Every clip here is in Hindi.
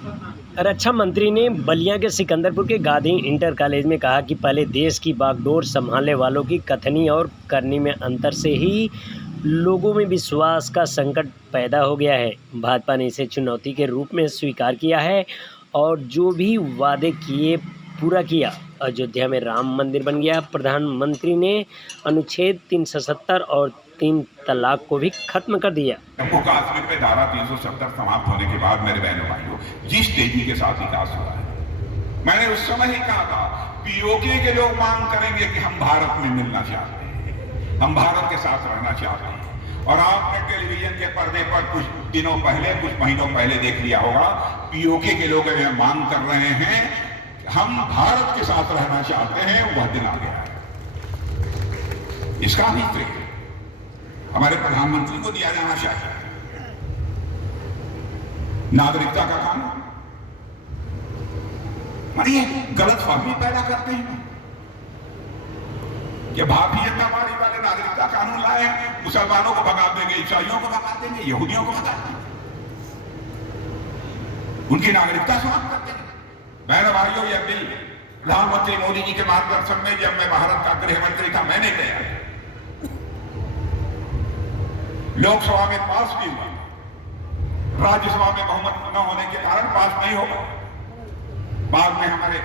रक्षा मंत्री ने बलिया के सिकंदरपुर के गांधी इंटर कॉलेज में कहा कि पहले देश की बागडोर संभालने वालों की कथनी और करनी में अंतर से ही लोगों में विश्वास का संकट पैदा हो गया है। भाजपा ने इसे चुनौती के रूप में स्वीकार किया है और जो भी वादे किए पूरा किया। अयोध्या में राम मंदिर बन गया। प्रधानमंत्री ने अनुच्छेद 370 और 3 तलाक को भी खत्म कर दिया। जम्मू कश्मीर पे धारा 370 समाप्त होने के बाद मेरे बहनों भाइयों जिस तेजी के साथ विकास हुआ है, मैंने उस समय ही कहा था पीओके के लोग मांग करेंगे कि हम भारत में मिलना चाहते हैं, हम भारत के साथ रहना चाहते हैं। और आपने टेलीविजन के पर्दे पर कुछ दिनों पहले, कुछ महीनों पहले देख लिया होगा, पीओके के लोग मांग कर रहे हैं हम भारत के साथ रहना चाहते हैं। वह दिन आ गया है। इसका भी श्रेय हमारे प्रधानमंत्री को दिया जाना चाहिए। नागरिकता का कानून मानिए गलत फहमी पैदा करते हैं कि भारतीय जनता पार्टी वाले नागरिकता कानून लाए, मुसलमानों को भगा देंगे, ईसाइयों को भगा देंगे, यहूदियों को भगा देंगे, उनकी नागरिकता समाप्त कर देंगे। बहनों भाइयों, यह बिल प्रधानमंत्री मोदी जी के मार्गदर्शन में जब मैं भारत का गृह मंत्री था मैंने किया, लोकसभा में पास भी हुआ, राज्यसभा में बहुमत न होने के कारण पास नहीं होगा। बाद में हमारे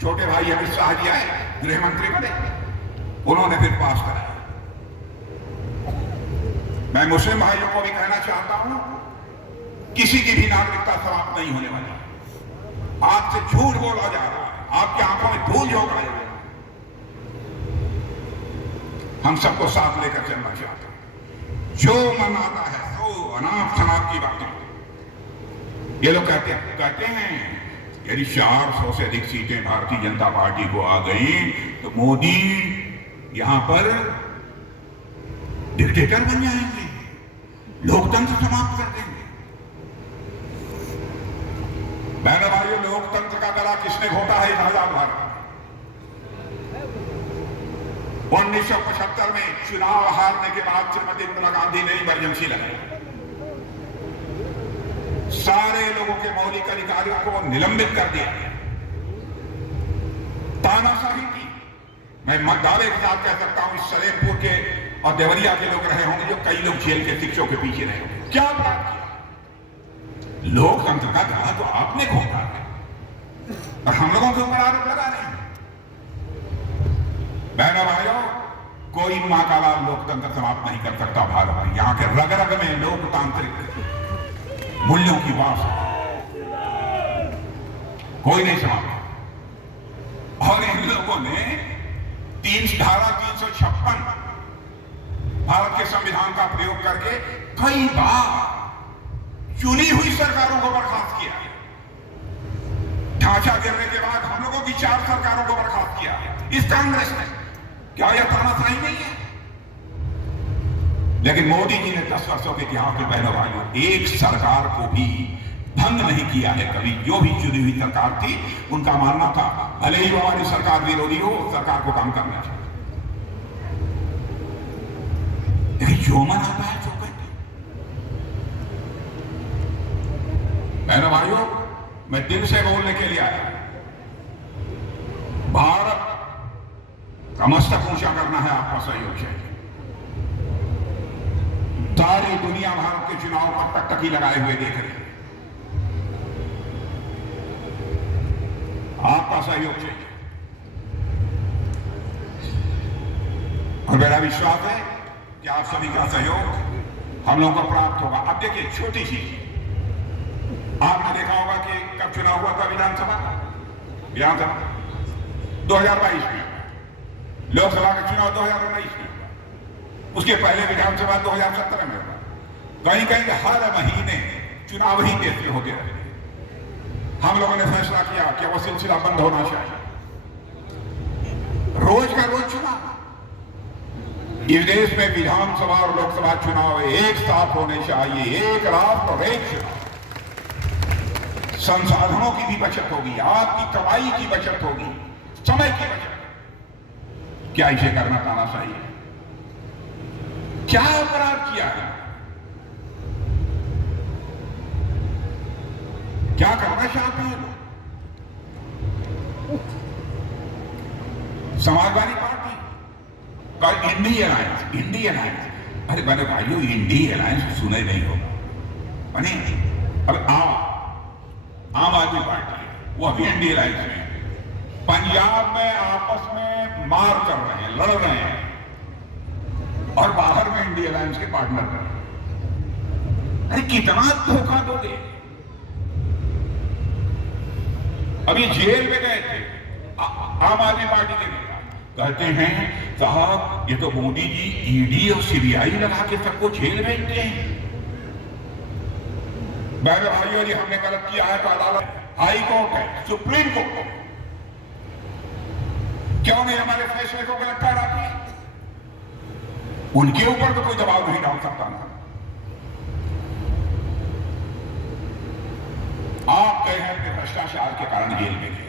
छोटे भाई अमित शाह जी आए, गृह मंत्री बने, उन्होंने फिर पास कराया। मैं मुस्लिम भाइयों को भी कहना चाहता हूं, किसी की भी नागरिकता समाप्त नहीं होने वाली। आपसे झूठ बोला जा रहा है, आपकी आंखों में धूल झोंका जा रहा है। हम सबको साथ लेकर चलना चाहते हैं। जो मन आता है तो अनाप शनाप की बातें ये लोग कहते हैं यदि 400 से अधिक सीटें भारतीय जनता पार्टी को आ गई तो मोदी यहां पर डिक्टेटर बन जाएंगे, लोकतंत्र समाप्त कर देंगे। बहनों भाइयों, लोकतंत्र का गला किसने घोटा है इस आजाद भारत में? 1975 में चुनाव हारने के बाद श्रीमती इंदिरा गांधी ने इमरजेंसी लगाई, सारे लोगों के मौलिक अधिकारों को निलंबित कर दिया, तानाशाही की। मैं दावे के साथ कह सकता हूं इस सलेमपुर के और देवरिया के लोग रहे होंगे, जो कई लोग जेल के शिक्षों के पीछे रहे होंगे। क्या अपराध किया? लोकतंत्र का गला तो आपने घोटा है और हम लोगों के ऊपर आरोप लगा रहे हैं। बहनों भाइयों, कोई मां का लाल लोकतंत्र समाप्त नहीं कर सकता भारत में। यहां के रग रग में लोकतांत्रिक मूल्यों की वास कोई नहीं समाप्त। और इन लोगों ने धारा 356 भारत के संविधान का प्रयोग करके कई बार चुनी हुई सरकारों को बर्खास्त किया। ढांचा गिरने के बाद हम लोगों की 4 सरकारों को बर्खास्त किया इस कांग्रेस ने। क्या यह तानाशाही नहीं है? लेकिन मोदी जी ने 10 वर्षों के इतिहास में, बहनों भाइयों, एक सरकार को भी भंग नहीं किया है कभी। जो भी चुनी हुई सरकार थी उनका मानना था भले ही हमारी सरकार विरोधी हो, सरकार को काम करना चाहिए। लेकिन जो मन आता है जो कहते। बहनों भाइयों, मैं दिल से बोलने के लिए आया। भारत का मस्तक ऊंचा करना है, आपका सहयोग चाहिए। सारी दुनिया भारत के चुनाव पर टकटकी लगाए हुए देख रही है, आपका सहयोग चाहिए। और मेरा विश्वास है कि आप सभी का सहयोग हम लोगों को प्राप्त होगा। अब देखिए, छोटी सी आपने देखा होगा कि कब चुनाव हुआ था विधानसभा 2022 में, लोकसभा का चुनाव 2019 में, उसके पहले विधानसभा 2017 में हुआ। कहीं कहीं हर महीने चुनाव ही देश में होते रहे। हम लोगों ने फैसला किया कि वो सिलसिला बंद होना चाहिए। रोज का रोज चुनाव। इस देश में विधानसभा और लोकसभा चुनाव एक साथ होने चाहिए, एक रात और एक चुनाव। संसाधनों की भी बचत होगी, आपकी कमाई की बचत होगी, समय की बचत। क्या इसे करना तानाशाही है? क्या अपराध किया है? क्या करना चाहते हैं लोग? समाजवादी पार्टी का इंडी अलायंस, अरे मेरे भाइयों, इंडी अलायंस सुने नहीं होगा बने। अब आम आदमी पार्टी है, वो अभी इंडी अलायंस में, पंजाब में आपस में मार कर रहे हैं, लड़ रहे हैं, और बाहर में इंडी अलायंस के पार्टनर कर रहे हैं। अरे कितना धोखा दोगे? अभी जेल में गए थे आम आदमी पार्टी के नेता, कहते हैं साहब ये तो मोदी जी ईडी और सीबीआई लगा के सबको जेल भेजते हैं। मेरे भाइयों, जी हमने गलत किया है तो अदालत, हाई कोर्ट है, सुप्रीम कोर्ट है, क्यों नहीं हमारे फैसले को गलत ठहराती है? उनके ऊपर तो कोई दबाव नहीं डाल सकता ना। आप गए हैं कि भ्रष्टाचार के कारण जेल में गए,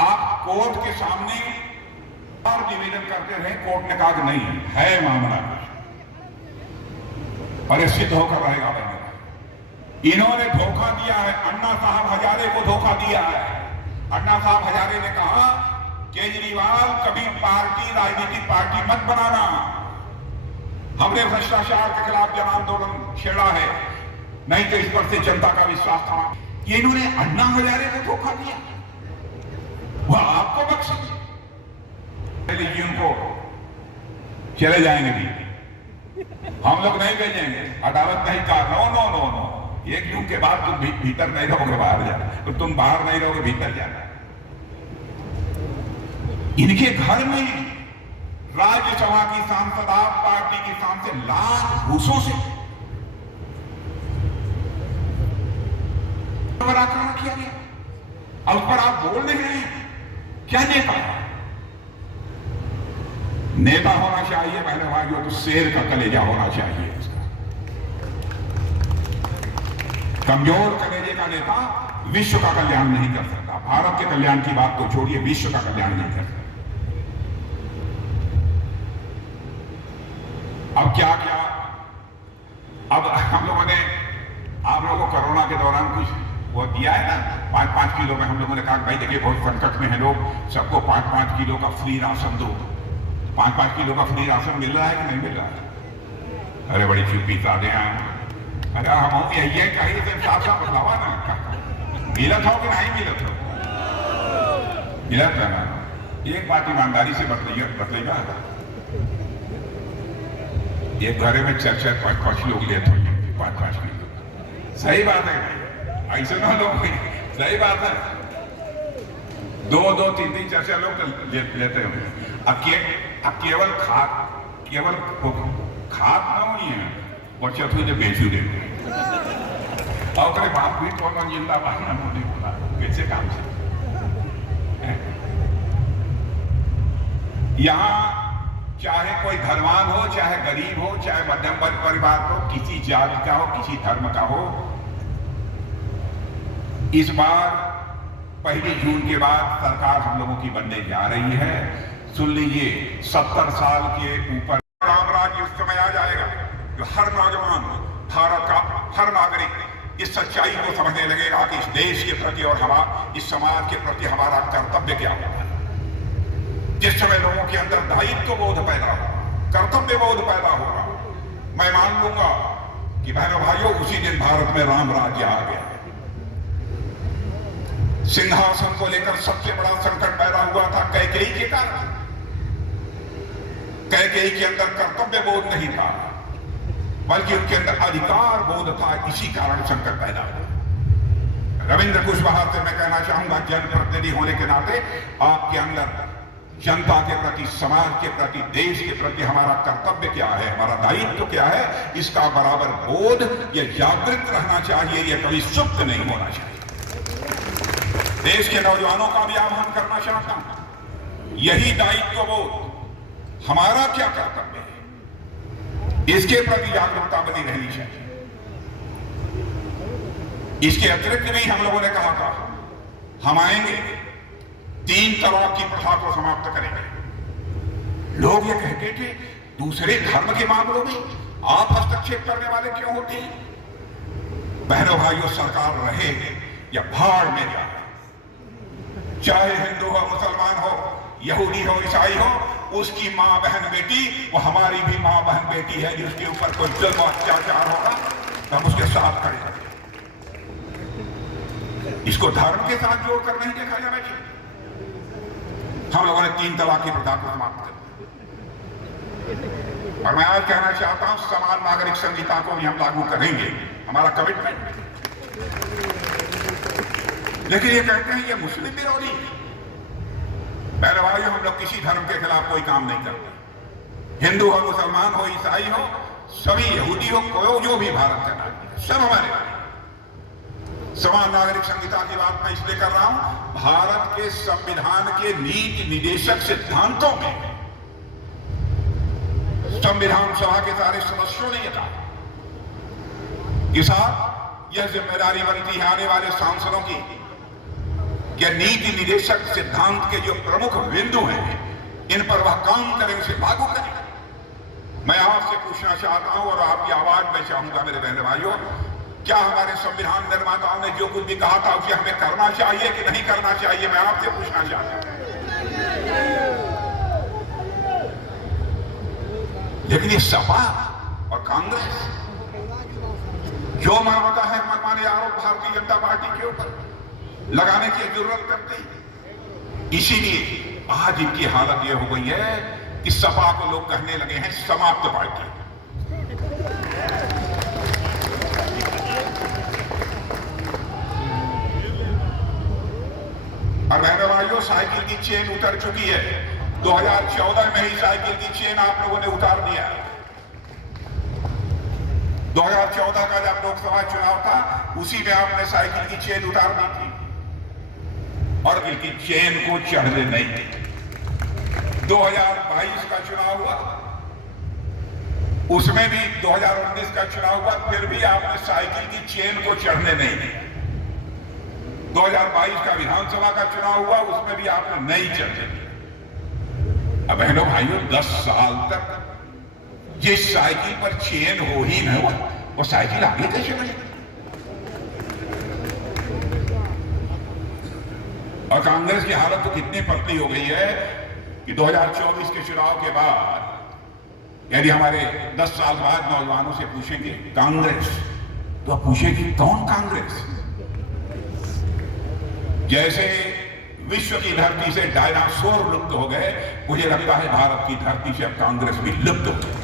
आप कोर्ट के सामने और निवेदन करते रहे, कोर्ट ने कहा कि नहीं है मामला, और ये सिद्ध होकर रहेगा। इन्होंने धोखा दिया है, अन्ना साहब हजारे को धोखा दिया है। अन्ना साहब हजारे ने कहा केजरीवाल कभी पार्टी, राजनीतिक पार्टी मत बनाना, हमने भ्रष्टाचार के खिलाफ जन आंदोलन छेड़ा है, नहीं तो इस पर से जनता का विश्वास था। ये इन्होंने अन्ना हजारे को धोखा दिया, वह आपको बख्शेंगे, उनको चले जाएंगे भी, हम लोग नहीं भेजेंगे, अदालत नहीं कहा नो नो नो नो, 1 जून के बाद तुम भीतर नहीं रहोगे, बाहर जाना, तो तुम बाहर नहीं रहोगे, भीतर जाना। इनके घर में राज्यसभा की सांसद, आप पार्टी की सांसद लाख घूसों से आक्रमण किया गया, और उस पर आप बोल नहीं रहे हैं। क्या नेता है? नेता होना चाहिए पहले भाइयों तो शेर का कलेजा होना चाहिए उसका। कमजोर कलेजे का नेता विश्व का कल्याण नहीं कर सकता। भारत के कल्याण की बात तो छोड़िए, विश्व का कल्याण नहीं कर सकता। अब क्या क्या, अब हम लोगों ने, आप लोगों को कोरोना के दौरान कुछ वो दिया है ना, 5-5 किलो में। हम लोगों ने कहा भाई देखिए बहुत संकट में है लोग, सबको 5-5 किलो का फ्री राशन दो। 5-5 किलो का फ्री राशन मिल रहा है कि नहीं मिल रहा है? अरे बड़ी चुप्पी साधे हैं। अरे हम यही है, कहीं से साफ साफ बतावा ना, मिलत हो कि नहीं मिलत हो? मिलत है ना। एक बात ईमानदारी से बतलेगा, एक घरे में 4-4-5-5 लोग लेते होंगे 5-5 किलो। सही बात है, ऐसे ना लोग, सही बात है, 2-2, 3-3, 4-4 लोग लेते होंगे। अब केवल खाद ना होनी है, बचत हुई तो बेचू दे, और करे बाप भी तो जिंदाबाद ना मोदी बोला, कैसे काम से। यहाँ चाहे कोई धनवान हो, चाहे गरीब हो, चाहे मध्यम वर्ग परिवार हो, किसी जाति का हो, किसी धर्म का हो, इस बार 1 जून के बाद सरकार हम लोगों की बनने जा रही है। सुन लीजिए, 70 साल के ऊपर राम राज्य उस समय आ जाएगा जो हर नौजवान, भारत का हर नागरिक इस सच्चाई को समझने लगेगा कि इस देश के प्रति और इस समाज के प्रति हमारा कर्तव्य क्या है। जिस समय लोगों के अंदर दायित्व बोध पैदा होगा, कर्तव्य बोध पैदा होगा, मैं मान लूंगा कि बहनों भाइयों उसी दिन भारत में राम राज्य आ गया। सिंहासन को लेकर सबसे बड़ा संकट पैदा हुआ था कैकेयी के कारण। कैकेयी के अंदर कर्तव्य बोध नहीं था, बल्कि उनके अंदर अधिकार बोध था, इसी कारण संकट पैदा हुआ। रविंद्र कुशवाहा से मैं कहना चाहूंगा, जनप्रतिनिधि होने के नाते आपके अंदर जनता के प्रति, समाज के प्रति, देश के प्रति हमारा कर्तव्य क्या है, हमारा दायित्व क्या है, इसका बराबर बोध या जागृत रहना चाहिए, यह कभी सुप्त नहीं होना चाहिए। देश के नौजवानों का भी आह्वान करना चाहता हूं, यही दायित्व बोध, हमारा क्या कर्तव्य है, इसके प्रति जागरूकता बनी रहनी चाहिए। इसके अतिरिक्त भी हम लोगों ने कहा था, हम आएंगे 3 तलाक की प्रथा को समाप्त करेंगे। लोग ये कहते थे दूसरे धर्म के मामलों में आप हस्तक्षेप करने वाले क्यों होते हैं? बहनों भाइयों, सरकार रहे या भाड़ में जाए। चाहे हिंदू हो, मुसलमान हो, यहूदी हो, ईसाई हो, उसकी मां बहन बेटी वो हमारी भी मां बहन बेटी है। जिसके ऊपर कोई जुल्म और अत्याचार होगा तो हम उसके साथ खड़े हैं। इसको धर्म के साथ जोड़कर नहीं देखा जाना चाहिए। हम लोगों ने 3 तलाक की प्रथा को समाप्त कर दिया। और मैं आज कहना चाहता हूं, समान नागरिक संहिता को भी हम लागू करेंगे, हमारा कमिटमेंट। लेकिन ये कहते हैं ये मुस्लिम विरोधी है। मेरे भाइयों, हम लोग किसी धर्म के खिलाफ कोई काम नहीं करते। हिंदू हो, मुसलमान हो, ईसाई हो, सभी यहूदी हो, कोई जो भी भारत का नागरिक, सब हमारे भाई। समान नागरिक संहिता की बात मैं इसलिए कर रहा हूं, भारत के संविधान के नीति निदेशक सिद्धांतों में संविधान सभा के सारे सदस्यों ने यह कहा कि साहब, यह जिम्मेदारी बनती है आने वाले सांसदों की कि नीति निदेशक सिद्धांत के जो प्रमुख बिंदु हैं इन पर वह काम करेंगे, से लागू करेंगे। मैं आपसे पूछना चाहता हूं और आपकी आवाज में चाहूंगा मेरे बहन भाइयों, क्या हमारे संविधान निर्माताओं ने जो कुछ भी कहा था उसे हमें करना चाहिए कि नहीं करना चाहिए? मैं आपसे पूछना चाहता हूं। लेकिन ये सपा और कांग्रेस जो मानता है मनमाने आरोप भारतीय जनता पार्टी के ऊपर लगाने की जरूरत करते हैं। इसीलिए आज इनकी हालत यह हो गई है कि सपा को लोग कहने लगे हैं समाप्त पार्टी। और बहनों भाइयों, साइकिल की चेन उतर चुकी है। 2014 में ही साइकिल की चेन आप लोगों ने उतार दिया। 2014 का जब लोकसभा चुनाव था उसी में आपने साइकिल की चेन उतार दी थी और इनकी चेन को चढ़ने नहीं दी। 2022 का चुनाव हुआ, उसमें भी 2019 का चुनाव हुआ, फिर भी आपने साइकिल की चेन को चढ़ने नहीं दिया। 2022 का विधानसभा का चुनाव हुआ, उसमें भी आपने नहीं चढ़ने दिया। अब बहनों भाइयों, 10 साल तक जिस साइकिल पर चेन हो ही न हो वो साइकिल आगे कैसे बढ़ेगी? और कांग्रेस की हालत तो कितनी पतली हो गई है कि 2024 के चुनाव के बाद यदि हमारे 10 साल बाद नौजवानों से पूछेंगे कांग्रेस, तो आप पूछेंगे कौन कांग्रेस? जैसे विश्व की धरती से डायनासोर लुप्त हो गए, मुझे लगता है भारत की धरती से अब कांग्रेस भी लुप्त हो गई।